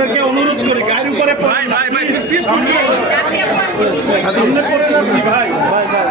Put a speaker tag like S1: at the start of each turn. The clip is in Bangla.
S1: আপনাদেরকে অনুরোধ করি গাড়ি উপরে সামনে পড়ে যাচ্ছি ভাই ভাই
S2: ভাই।